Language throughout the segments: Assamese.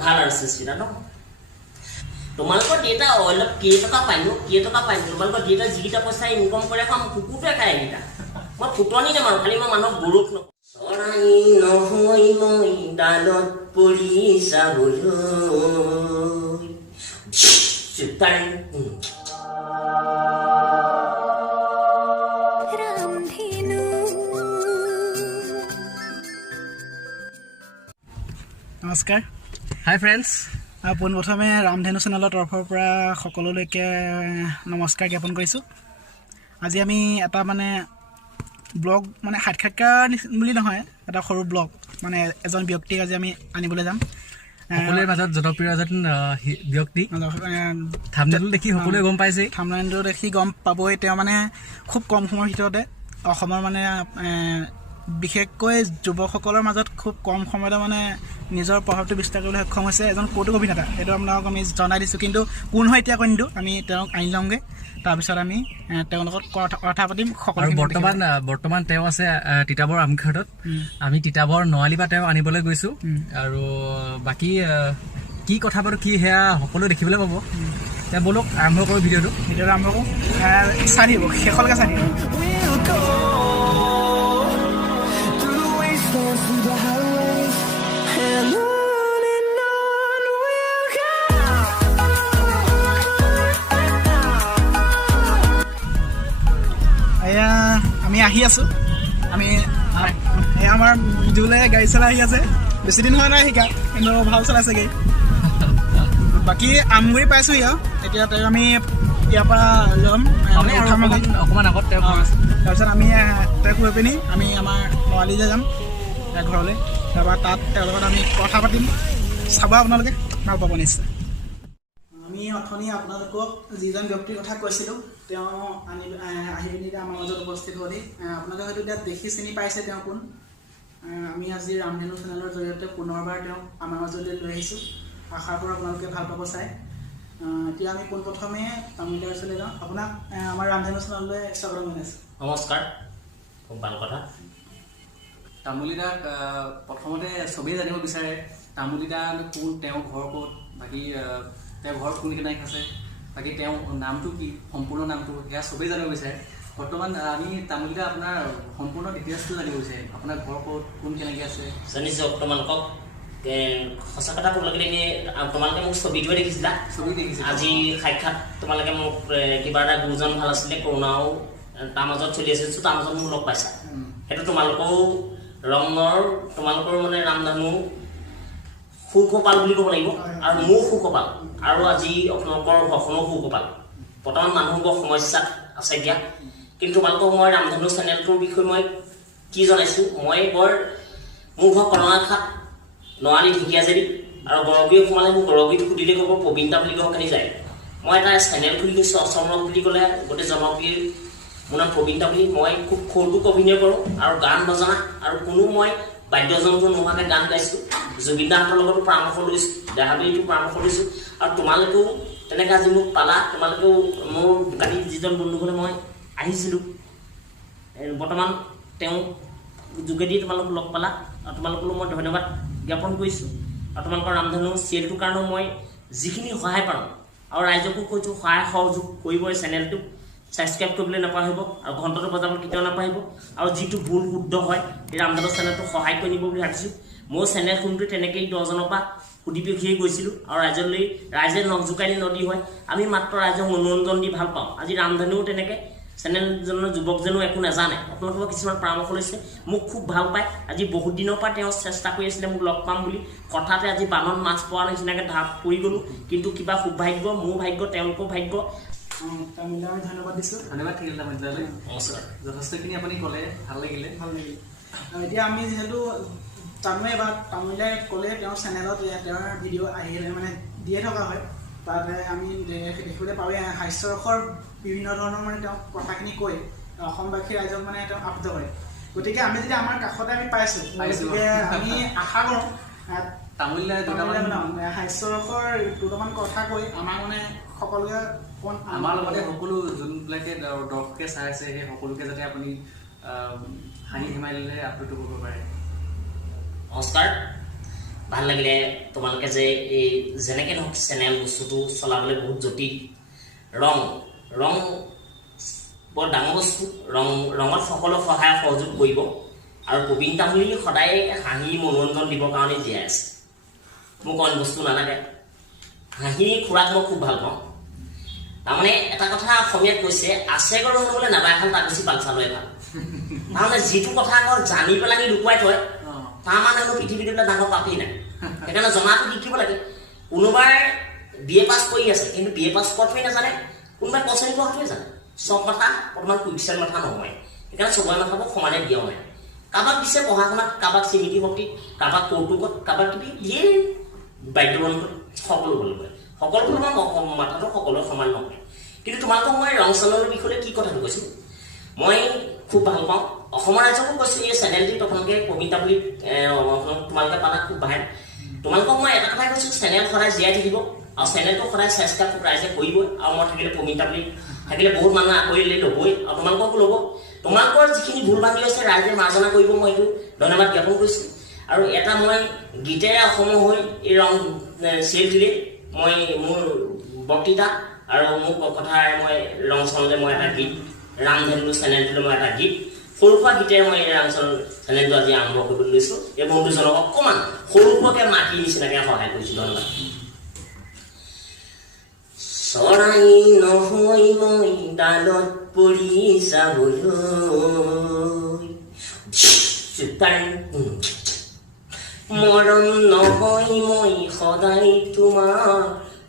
ভাল আৰু সুস্মিতা ন তোমালোকৰ দেউতা অলপ কেইটকা পায় তোমালোকৰ দেউতা যিকেইটা পইচা ইনকম কৰে এখন কুকুৰটোৱে খায় এইকেইটা মই ফুটনি নামাৰো খালি মই মানুহক গৌৰৱ নকৰোঁ চৰাই নহয় মই ডালত পৰি যাবলৈ নমস্কাৰ হাই ফ্ৰেণ্ডছ পোনপ্ৰথমে ৰামধেনু চেনেলৰ তৰফৰ পৰা সকলোলৈকে নমস্কাৰ জ্ঞাপন কৰিছোঁ আজি আমি এটা মানে ব্লগ মানে সাক্ষাৎকাৰ বুলি নহয় এটা সৰু ব্লগ মানে এজন ব্যক্তিক আজি আমি আনিবলৈ যাম সকলোৰে মাজত জনপ্ৰিয় এজন ব্যক্তি থাম্বনেইল দেখি সকলোৱে গম পাইছে থাম্বনেইলটো দেখি গম পাবই তেওঁ মানে খুব কম সময়ৰ ভিতৰতে অসমৰ মানে বিশেষকৈ যুৱকসকলৰ মাজত খুব কম সময়তে মানে নিজৰ প্ৰভাৱটো বিস্তাৰ কৰিবলৈ সক্ষম হৈছে এজন কৌতুক অভিনেতা এইটো আপোনালোকক আমি জনাই দিছোঁ কিন্তু কোন হয় এতিয়া কৈ নিদিওঁ আমি তেওঁক আনি লওঁগৈ তাৰপিছত আমি তেওঁৰ লগত কথা পাতিম আৰু বৰ্তমান তেওঁ আছে তিতাবৰ আমঘাটত আমি তিতাবৰ নৱালী বা তেওঁ আনিবলৈ গৈছোঁ আৰু বাকী কি কথা বাৰু কি সেয়া সকলোৱে দেখিবলৈ পাব এতিয়া ব'লক আৰম্ভ কৰোঁ ভিডিঅ'টো আৰম্ভ কৰোঁ চাই দিব শেষলৈকে চাই দিব এয়া আমি আহি আছোঁ আমি এয়া আমাৰ বিদুলে গাড়ী চলাই আহি আছে বেছি দিন হোৱা নাই শিকা কিন্তু ভাল চলাইছে গাড়ী বাকী আমগুৰি পাইছোঁহি আৰু এতিয়া তেওঁ আমি ইয়াৰ পৰা ল'ম অকণমান আগত তেওঁ তাৰপিছত আমি তেওঁক লৈ পিনি আমি আমাৰ নৱালীলৈ যাম ঘৰলৈ তাৰপৰা তাত তেওঁৰ লগত আমি কথা পাতিম চাব আপোনালোকে ভাল পাব নিশ্চয় আমি অথনি আপোনালোকক যিজন ব্যক্তিৰ কথা কৈছিলোঁ তেওঁ আহি পিনি আমাৰ মাজত উপস্থিত হ'লেই আপোনালোকে হয়তো এতিয়া দেখি চিনি পাইছে তেওঁ কোন আমি আজি ৰামধেনু চেনেলৰ জৰিয়তে পুনৰবাৰ তেওঁক আমাৰ মাজলৈ লৈ আহিছোঁ আশা কৰোঁ আপোনালোকে ভাল পাব চাই এতিয়া আমি পোনপ্ৰথমে তামুলীদাৰ ওচৰলৈ যাওঁ আপোনাক আমাৰ ৰামধেনু চেনেললৈ স্বাগতম জনাইছোঁ নমস্কাৰ খুব ভাল কথা তামুলীদাক প্ৰথমতে চবেই জানিব বিচাৰে তামুলীদা কোন তেওঁৰ ঘৰ ক'ত বাকী তেওঁৰ ঘৰ কোন কেনেকৈ আছে বাকী তেওঁৰ নামটো কি সম্পূৰ্ণ নামটো সেয়া চবেই জানিব বিচাৰে বৰ্তমান আমি তামুলীদা আপোনাৰ সম্পূৰ্ণ ডিটেইলছটো জানিব বিচাৰিম আপোনাৰ ঘৰ ক'ত কোন কেনেকৈ আছে জানিছোঁ তোমালোকক সঁচা কথা ক'বলৈ গ'লে তোমালোকে মোক ছবিটোৱে দেখিছিলা আজি সাক্ষাৎ তোমালোকে মোক কিবা এটা গুৰুজন ভাল আছিলে কৰোণাও তাৰ মাজত চলি আছিল তাৰ মাজত মোক লগ পাইছা সেইটো তোমালোকেও ৰঙৰ তোমালোকৰ মানে ৰামধেনু সুকপাল বুলি ক'ব লাগিব আৰু মোৰ সুকপাল আৰু আজি আপোনালোকৰ ঘৰখনো সুকপাল বৰ্তমান মানুহ বৰ সমস্যাত আছে এতিয়া কিন্তু তোমালোকক মই ৰামধেনু চেনেলটোৰ বিষয়ে মই কি জনাইছোঁ মই বৰ মোৰ ঘৰ কৰণাঘাট নৱালী ঢেকীয়াজুলি আৰু গৰগুৰিত সোমালে মোক গৰগুৰিত সুধিলে ক'ব প্ৰবীণতা বুলি ক'ব কেনি যায় মই এটা চেনেল খুলি লৈছোঁ অসমৰক বুলি ক'লে গোটেই জনপ্ৰিয় মোৰ নাম প্ৰবীণতা বুলি মই খুব কৌতুক অভিনয় কৰোঁ আৰু গান নজনা আৰু কোনো মই বাদ্যযন্ত্ৰ নোহোৱাকৈ গান গাইছোঁ জুবিন দাহঁতৰ লগতো পৰামৰ্শ লৈছোঁ দেহাবীৰতো পৰামৰ্শ লৈছোঁ আৰু তোমালোকেও তেনেকৈ আজি মোক পালা তোমালোকেও মোৰ দোকানী যিজন বন্ধুখনে মই আহিছিলোঁ বৰ্তমান তেওঁ যোগেদি তোমালোক লগ পালা আৰু তোমালোকলৈ মই ধন্যবাদ জ্ঞাপন কৰিছোঁ আৰু তোমালোকৰ ৰামধেনু চিৰিয়েলটোৰ কাৰণেও মই যিখিনি সহায় পাৰোঁ আৰু ৰাইজকো কৈছোঁ সহায় সহযোগ কৰিব এই চেনেলটোক ছাবস্ক্ৰাইব কৰিবলৈ নাপাহৰিব আৰু ঘণ্টাটো বজাব কেতিয়াও নাপাহৰিব আৰু যিটো ভুল শুদ্ধ হয় এই ৰামধেনু চেনেলটো সহায় কৰি নিব বুলি ভাবিছোঁ মোৰ চেনেল ফোনটো তেনেকৈয়ে 10জনৰ পৰা সুধি পিখিয়ে গৈছিলোঁ আৰু ৰাইজে নখ জোকাৰি নদী হয় আমি মাত্ৰ ৰাইজক মনোৰঞ্জন দি ভাল পাওঁ আজি ৰামধেনুও তেনেকৈ চেনেলজনৰ যুৱকজনো একো নাজানে আপোনালোকৰ কিছুমান পৰামৰ্শ লৈছে মোক খুব ভাল পায় আজি বহুত দিনৰ পৰা তেওঁ চেষ্টা কৰি আছিলে মোক লগ পাম বুলি কথাতে আজি বানত মাছ পোৱাৰ নিচিনাকৈ ঢাপ পৰি গ'লোঁ কিন্তু কিবা সৌভাগ্য মোৰ ভাগ্য তেওঁলোকৰ ভাগ্য তামুলীদাক ধন্যবাদ দিছোঁ ধন্যবাদ থাকিল তামুলীদালৈ নমস্কাৰ যথেষ্টখিনি আপুনি ক'লে ভাল লাগিলে এতিয়া আমি যিহেতু জানোৱে বা তামুলীদাই ক'লে তেওঁৰ চেনেলত তেওঁৰ ভিডিঅ' আহিলে মানে দিয়ে থকা হয় তাতে আমি দেখিবলৈ পাওঁৱেই হাস্যৰসৰ বিভিন্ন ধৰণৰ মানে তেওঁ কথাখিনি কৈ অসমবাসী ৰাইজক মানে তেওঁ আবদ্ধ কৰে গতিকে আমি যদি আমাৰ কাষতে আমি পাইছোঁ গতিকে আমি আশা কৰোঁ তামুলীদাই হাস্যৰসৰ দুটামান কথা কৈ আমাক মানে সকলোকে আমাৰ লগতে সকলো যোনবিলাকে দৰ্শকে চাই আছে সেই সকলোকে যাতে আপুনি হাঁহি ধেমালিৰে আপ্লুত কৰিব পাৰে নমস্কাৰ ভাল লাগিলে তোমালোকে যে এই যেনেকৈ নহওক চেনেল বস্তুটো চলাবলৈ বহুত জটিল ৰং বৰ ডাঙৰ বস্তু ৰঙত সকলো সহায় সহযোগ কৰিব আৰু প্ৰবীণ তামুলী সদায় হাঁহি মনোৰঞ্জন দিবৰ কাৰণে জীয়াই আছে মোক অইন বস্তু নালাগে হাঁহি খুৰাক মই খুব ভাল পাওঁ তাৰমানে এটা কথা অসমীয়াত কৈছে আছে গৰু হ'বলৈ নাপায় এখন তাক বেছি পালচা লৈ ভাল তাৰমানে যিটো কথা আকৌ জানি পেলাই লুকুৱাই থয় তাৰ মানে পৃথিৱীত বোলে ডাঙৰ পাপেই নাই সেইকাৰণে জনাটো শিকিব লাগে কোনোবাই BA পাছ কৰি আছে কিন্তু BA পাছ কৰাটোৱে নাজানে কোনোবাই কচৰি কৰাটোৱে জানে চব কথা অকণমান কুইকচেল মাথা নহয় সেইকাৰণে চবৰে মাথাবোৰ সমানে দিয়াও নাই কাৰোবাক দিছে পঢ়া শুনাত কাৰোবাক স্মৃতি শক্তিত কাৰোবাক কৌতুকত কাৰোবাক কিবি দিয়ে বাদ্যযন্ত্ৰত সকলোবোৰ মাথাটো সকলোৰে সমান নহয় কিন্তু তোমালোকক মই ৰং চেনেলৰ বিষয়ে কি কথাটো কৈছোঁ মই খুব ভাল পাওঁ অসমৰ ৰাইজকো কৈছোঁ এই চেনেলটি তোমালোকে কবিতা বুলি তোমালোকে পালা খুব ভাল তোমালোকক মই এটা কথাই কৈছোঁ চেনেল সদায় জীয়াই থাকিব আৰু চেনেলটো সদায় চেষ্টা খুব ৰাইজে কৰিবই আৰু মই থাকিলে কবিতা বুলি থাকিলে বহুত মানুহে আঁকৰিলে ল'বই আৰু তোমালোককো ল'ব তোমালোকৰ যিখিনি ভুল বান্ধি আছে ৰাইজে মাৰ্জনা কৰিব মই এইটো ধন্যবাদ জ্ঞাপন কৰিছোঁ আৰু এটা মই গীতেৰে অসমৰ হৈ এই ৰং চেল দিলে মই মোৰ বক্তৃতা আৰু মোৰ কথাৰে মই ৰং চেনেললৈ মই এটা গীত ৰামধেনু চেনেলটোলৈ মই এটা গীত সৰু সুৰা গীতেৰে মই এই ৰাম চেনেলটো আজি আৰম্ভ কৰিবলৈ লৈছোঁ এই বন্ধুজনক অকণমান সৰু সুৰাকৈ মাতি নিচিনাকৈ সহায় কৰিছোঁ ধন্যবাদ চৰাই নহয় মই ডালত পৰি যাবলৈ মৰম নহয় মই সদায় তোমাৰ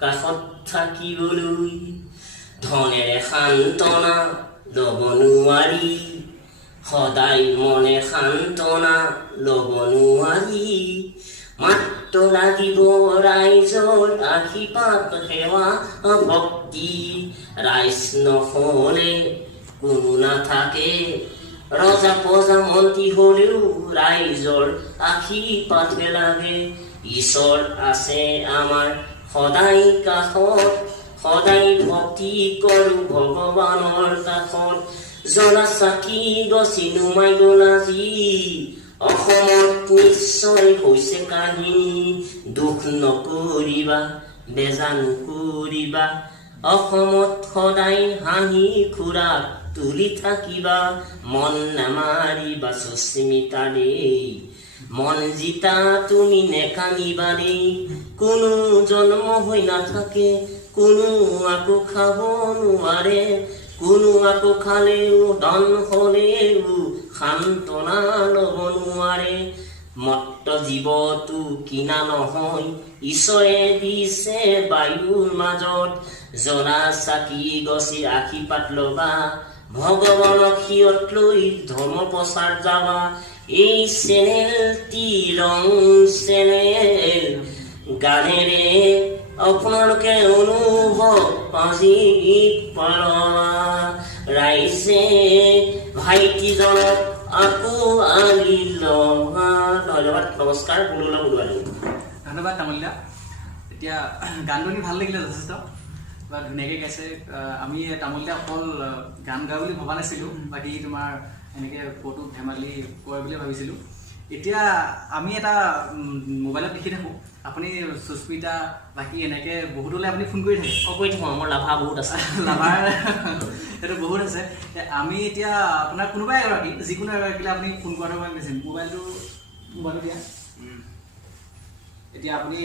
কাষত থাকিবলৈ ধনেৰে সান্তনা ল'ব নোৱাৰি সদায় মনে সান্তনা ল'ব নোৱাৰি মাত্ৰ লাগিব ৰাইজৰ আশীৰ্বাদ সেৱা ভক্তি ৰাইজ নহ'লে কোনো নাথাকে ৰজা প্ৰজা মন্ত্ৰী হ'লেও ৰাইজৰ আশীৰ্বাদ লাগে ঈশ্বৰ আছে আমাৰ সদায় কাষত সদায় ভক্তি কৰোঁ ভগৱানৰ কাষত জ্বলা চাকি গছি নুমাই গ'ল আজি অসমত নিশ্চয় হৈছে কাহিনী দুখ নকৰিবা বেজা নকৰিবা অসমত সদায় হাঁহি খুৰাক তুলি থাকিবা মন নামাৰিবা সুস্মিতা দেই মন জিতা তুমি নেকানিবা দেই কোনো জন্ম হৈ নাথাকে কোনো আকৌ খাব নোৱাৰে কোনো আকৌ খালেও ধন হ'লেও সান্তনা ল'ব নোৱাৰে মত্ত জীৱটো কিনা নহয় ঈশ্বৰে দিছে বায়ুৰ মাজত জ্বলা চাকি গছি আশীৰ্বাদ ল'বা ভগৱানক সিয়ত লৈ ধৰ্ম প্ৰচাৰ যাবা এই চেনেলটি ৰং চেনেল গানেৰে আপোনালোকে অনুভৱ আজি পাৰা ৰাইজে ভাইটিজনক আকৌ আলি ল'বা ধন্যবাদ নমস্কাৰ ধন্যবাদ তামুলীদা এতিয়া গান শুনি ভাল লাগিলে যথেষ্ট বা ধুনীয়াকৈ গাইছে আমি তামুলীদা অকল গান গায় বুলি ভবা নাছিলোঁ বাকী তোমাৰ এনেকৈ কৌতুক ধেমালি কৰে বুলি ভাবিছিলোঁ এতিয়া আমি এটা মোবাইলত দেখি থাকোঁ আপুনি সুস্মিতা বাকী এনেকৈ বহুতলৈ আপুনি ফোন কৰি থাকে কৰি থাকোঁ মোৰ লাভা বহুত আছে লাভাৰ সেইটো বহুত আছে আমি এতিয়া আপোনাৰ কোনোবাই এগৰাকী যিকোনো এগৰাকীলৈ আপুনি ফোন কৰাটো মই বিচাৰিম মোবাইলটো দিয়া এতিয়া আপুনি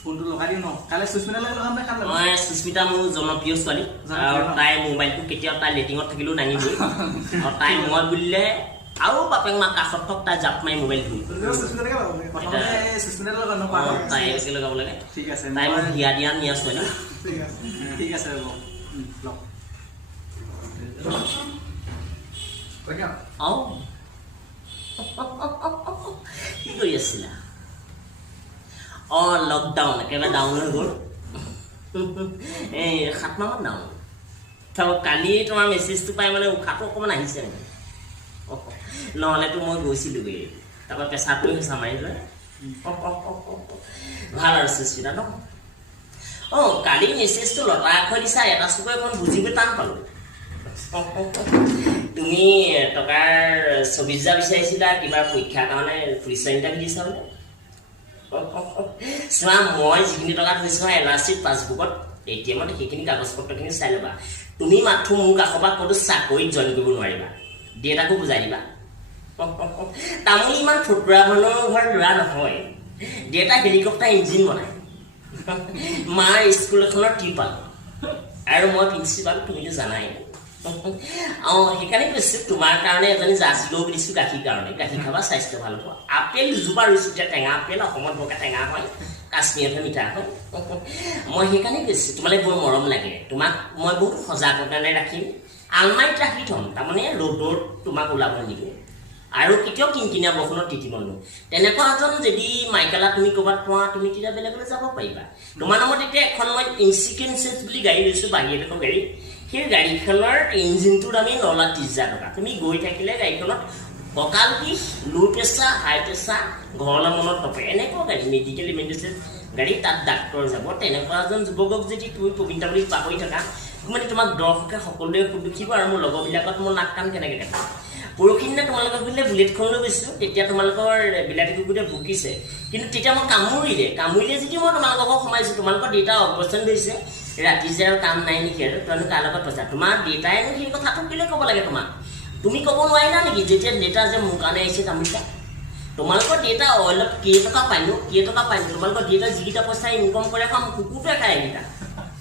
ফোনটো লগাই দিওঁ ন কাইলৈ সুস্মিতালৈ লগাম নে কাইলৈ মই সুস্মিতা মোৰ জনপ্ৰিয় ছোৱালী আৰু তাই মোবাইলটো কেতিয়াও তাই লেটিঙত থাকিলেও দাঙিবই আৰু তাই মই বুলিলে আৰু বাপেক মাক কাষত থক তাই জাপ মাৰি মোবাইল ধুই তাই একে লগাব লাগে ঠিক আছে তাই মোক হিয়া দিয়া নিয়া ছোৱালী ঠিক আছে কি কৰি আছিলা লকডাউন একেবাৰে ডাউন হৈ গ'ল এই 7 মাহত ডাউন কালি তোমাৰ মেছেজটো পাই মানে উশাহটো অকণমান আহিছে মানে নহ'লেতো মই গৈছিলোগৈ তাৰপৰা পেচাৰটো হেঁচা মাৰি লৈ ভাল আৰু সুস্মিতা ন কালি মেছেজটো লতা আখৰ দিছা এটা চকুৰে এখন বুজিবলৈ টান পালোঁ তুমি টকাৰ 24,000 বিচাৰিছিলা কিবা পৰীক্ষাৰ কাৰণে পুলিচ ইণ্টাৰভিউ দিছা বোলে চোৱা মই যিখিনি টকা দিছোঁ এলআইচিত পাছবুকত এটিএমত সেইখিনি কাগজ পত্ৰখিনি চাই ল'বা তুমি মাথো মোক কাষবা ক'তো চাকৰিত জইন কৰিব নোৱাৰিবা দেউতাকো বুজাই দিবা তামুলি ইমান ফুটুৰা ধৰণৰ ঘৰ ল'ৰা নহয় দেউতা হেলিকপ্টাৰ ইঞ্জিন বনায় মাৰ স্কুল এখনৰ টিপাল আৰু মই প্ৰিন্সিপাল তুমিতো জানাই সেইকাৰণে কৈছোঁ তোমাৰ কাৰণে এজনী জাৰ্চি গৰু দিছোঁ গাখীৰ কাৰণে গাখীৰ খাবা স্বাস্থ্য ভাল হ'ব আপেল দুজোপা ৰুইছোঁ এতিয়া টেঙা আপেল অসমত বৰকৈ টেঙা হয় কাশ্মীৰতহে মিঠা হয় মই সেইকাৰণে কৈছোঁ তোমালৈ বৰ মৰম লাগে তোমাক মই বহুত সজাগতাৰে ৰাখিম আলমাৰিত ৰাখি থ'ম তাৰমানে ৰ'দত তোমাক ওলাব নিদিওঁ আৰু কেতিয়াও কিনকিনীয়া বৰষুণত তিতিব নোৱাৰো তেনেকুৱা এজন যদি মাইকেলা তুমি ক'ৰবাত পোৱা তুমি তেতিয়া বেলেগলৈ যাব পাৰিবা তোমাৰ নামত এতিয়া এখন মই ইনচিকুৱেঞ্চেছ বুলি গাড়ী লৈছোঁ বাহিৰত এখন গাড়ী সেই গাড়ীখনৰ ইঞ্জিনটোৰ দামী 9,30,000 টকা তুমি গৈ থাকিলে গাড়ীখনত কঁকাল বিষ ল' প্ৰেছাৰ হাই প্ৰেছাৰ ঘৰলৈ মনত নপৰে এনেকুৱা গাড়ী মেডিকেল ইমাৰ্জেঞ্চি গাড়ী তাত ডাক্তৰ যাব তেনেকুৱা এজন যুৱকক যদি তুমি প্ৰবীণতা বুলি পাহৰি থাকা মানে তোমাক দৰ্শকে সকলোৱে সুদুখিব আৰু মোৰ লগৰবিলাকত মোৰ নাক কাণ কেনেকৈ দেখা পৰহি দিনা তোমালোকৰ বোলে বুলেটখন লৈ গৈছোঁ তেতিয়া তোমালোকৰ বিলাতী কুকুৰে ভুকিছে কিন্তু তেতিয়া মই কামুৰিলে যদি মই তোমালোকৰ ঘৰত সোমাইছোঁ তোমালোকৰ দেউতা অৱস্থান ধৰিছে ৰাতি যে আৰু কাম নাই নেকি আৰু তইনো কাৰ লগত পইচা তোমাৰ দেউতাইনো সেই কথাটো কেলৈ ক'ব লাগে তোমাক তুমি ক'ব নোৱাৰিলা নেকি যেতিয়া দেউতা যে মোৰ কাৰণে আহিছে তামোলটা তোমালোকৰ দেউতা অলপ কেইটকা পাইনো তোমালোকৰ দেউতা যিকেইটা পইচা ইনকম কৰে খাম কুকুৰটোৱে খায় এইকেইটা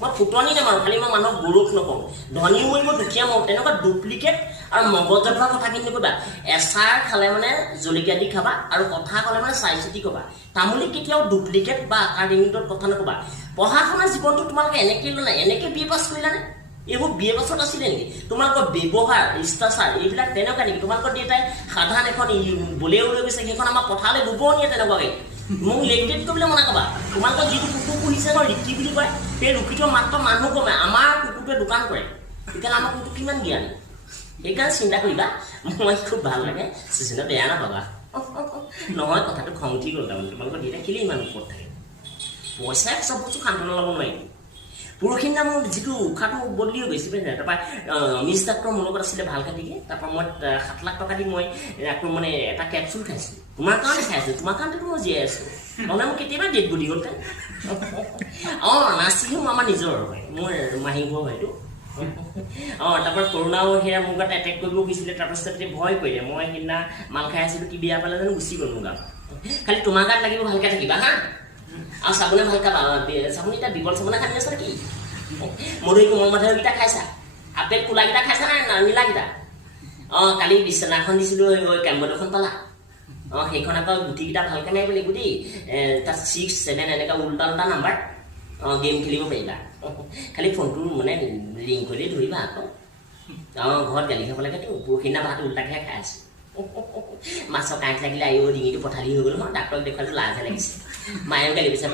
মই ফুটনি নামাৰোঁ খালি মই মানুহক গৌৰৱ নকওঁ ধনী মৰিব দুখীয়া মৰিব তেনেকুৱা ডুপ্লিকেট আৰু মগজত হোৱা কথাখিনি নক'বা এচাৰ খালে মানে জলকীয়া দি খাবা আৰু কথা ক'লে মানে চাই চিতি ক'বা তামুলী কেতিয়াও ডুপ্লিকেট বা আকাৰ ইংগিতত কথা নক'বা পঢ়া শুনা জীৱনটো তোমালোকে এনেকৈ ল'লা এনেকৈ বি এ পাছ কৰিলানে এইবোৰ বি এ পাছত আছিলে নেকি তোমালোকৰ ব্যৱহাৰ শিষ্টাচাৰ এইবিলাক তেনেকুৱা নেকি তোমালোকৰ দেউতাই সাধাৰণ এখন বলেও লৈ গৈছে সেইখন আমাৰ পথাৰলৈ গোবৰ নিয়ে তেনেকুৱাকৈ মোক লেগটেড কৰিবলৈ মনা ক'বা তোমালোকৰ যিটো কুকুৰ পুহিছে মই ৰিকি বুলি কয় সেই ৰুকিটো মাত্ৰ মানুহ কমে আমাৰ কুকুৰটোৱে দোকান কৰে তেতিয়াহ'লে আমাৰ কুকুৰটো কিমান জ্ঞানী সেইকাৰণে চিন্তা কৰিবা মই খুব ভাল লাগে চিচিনা বেয়া নাপাবা নহয় কথাটো খং উঠি গ'ল তাৰমানে তোমালোকৰ দেউতা কেলৈ ইমান ওপৰত থাকে পইচাই চব বস্তু সান্তনা ল'ব নোৱাৰিব পৰহি দিনা মোৰ যিটো উশাহটো বদলি হৈ গৈছে তাৰপৰা মিছ ডাক্তৰ মোৰ লগত আছিলে ভাল কাটিকে তাৰপৰা মই 7 লাখ টকা দি মই আকৌ মানে এটা কেপচুল খাইছোঁ তোমাৰ কাৰণে খাইছোঁ তোমাৰ কাৰণেতো মই জীয়াই আছোঁ নহ'লে মোক কেতিয়াবা ডেড বডি হ'লহেঁতেন নাচিও আমাৰ নিজৰ হয় মোৰ মাহী ঘৰ হয়তো তাৰপৰা কৰোণাও সেয়া মোৰ গাত এটেক কৰিব গৈছিলে তাৰপাছত ভয় কৰিলে মই সেইদিনা মাল খাই আছিলোঁ কি বিয়া পালে জানো গুচি গ'ল মোৰ গাত খালি তোমাৰ গাত লাগিব ভালকৈ থাকিবা হা আৰু চাবোনে ভালকৈ চাবোন এতিয়া বিকল চাবোনে খাই আছে নেকি মধুৰি কোমল মাধুৰকেইটা খাইছা আপেল কোলাকেইটা খাইছা নাই নীলাকেইটা কালি বিচনাখন দিছিলোঁ কেম্বৰ্ড এখন পালা সেইখন আকৌ গুটিকেইটা ভালকৈ মাৰিব লাগিব দেই তাত 6, 7 এনেকুৱা উল্টা নাম্বাৰ গেম খেলিব পাৰিবা খালি ফোনটো মানে ৰিং কৰি ধৰিবা আকৌ ঘৰত গালি খাব লাগেতো পৰহিদিনা ভাত উল্টাকৈ খাই আছোঁ মাছৰ কাঁইট লাগিলে ডিঙিটো পথালি হৈ গ'ল মই ডাক্তৰক দেখুৱাটো লাজহে লাগিছে মায়েও গালি পিছে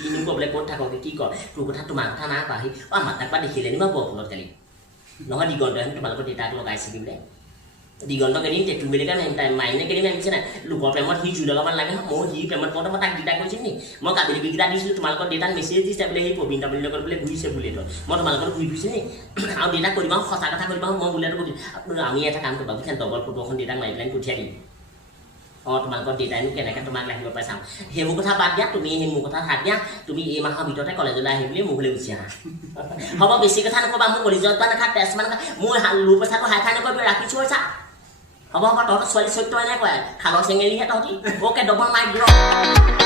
কিনো ক'বলৈ ক'ত থাকক কি কৰ তোৰ কথা তোমাৰ কথা নাই কোৱা আমাৰ তাক দেখিলে নি মই বৰফুলত গালি নহয় দিগন্ত তোমালোকৰ দেউতাক লগাইছে বোলে দিগন্ত কেইদিন টেটু বেলেগে মাইনে কেইদিন আনিছে নাই লোকৰ প্ৰেমত সি জুই লগাব লাগে মই সি প্ৰেমত পওঁতে মই তাক দিগদাৰ কৰিছিল নি মই কাবিলি বিগিটা দিছিলোঁ তোমালোকৰ দেউতাক মেছেজ দিছে বোলে সেই প্ৰবীণ তামুলীৰ লগত বোলে ঘূৰিছে বোলে মই তোমালোকৰ ঘূৰি ফুৰিছোঁ নি আৰু দেউতাক কৰিবা সঁচা কথা কৰিবা মই বোলেতো আমি এটা কাম কৰিবা বুজিছা ডবল ফটো এখন দেউতাক মাৰি পেলাই পঠিয়াই দিম তোমালোকৰ দেউতাইনো কেনেকৈ তোমাক লাগিব পাই চাওঁ সেইবোৰ কথা বাদ দিয়া তুমি সেই মোৰ কথা হাত দিয়া তুমি এই মাহৰ ভিতৰতে কলেজলৈ আহি বুলি মোকলৈ গুচি আহা হ'ব বেছি কথা নক'বা মোৰ কলেজত বা নাখা টেষ্ট বা নাখা মোৰ লো পইচাটো হাই ফাই নকৰিবি ৰাখিছোঁ পইচা হ'ব তহঁতৰ ছোৱালী চৰিত্ৰ এনেকুৱাই খালৰ চেঙেলিহে তহঁতি অ'কে ডবল মাইক দিয়ক